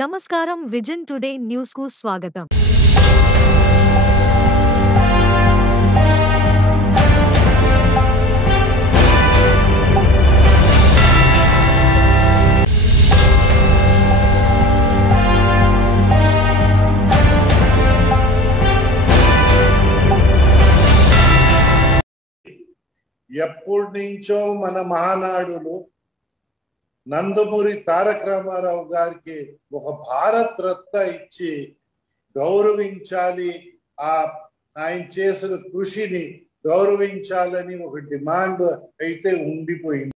నమస్కారం vision today news కు స్వాగతం. ఎప్పటి నుంచో మన మహానాడులు నందమూరి తారక రామారావు గారికి ఒక భారత రత్న ఇచ్చి గౌరవించాలి, ఆయన చేసిన కృషిని గౌరవించాలని ఒక డిమాండ్ అయితే ఉండిపోయింది.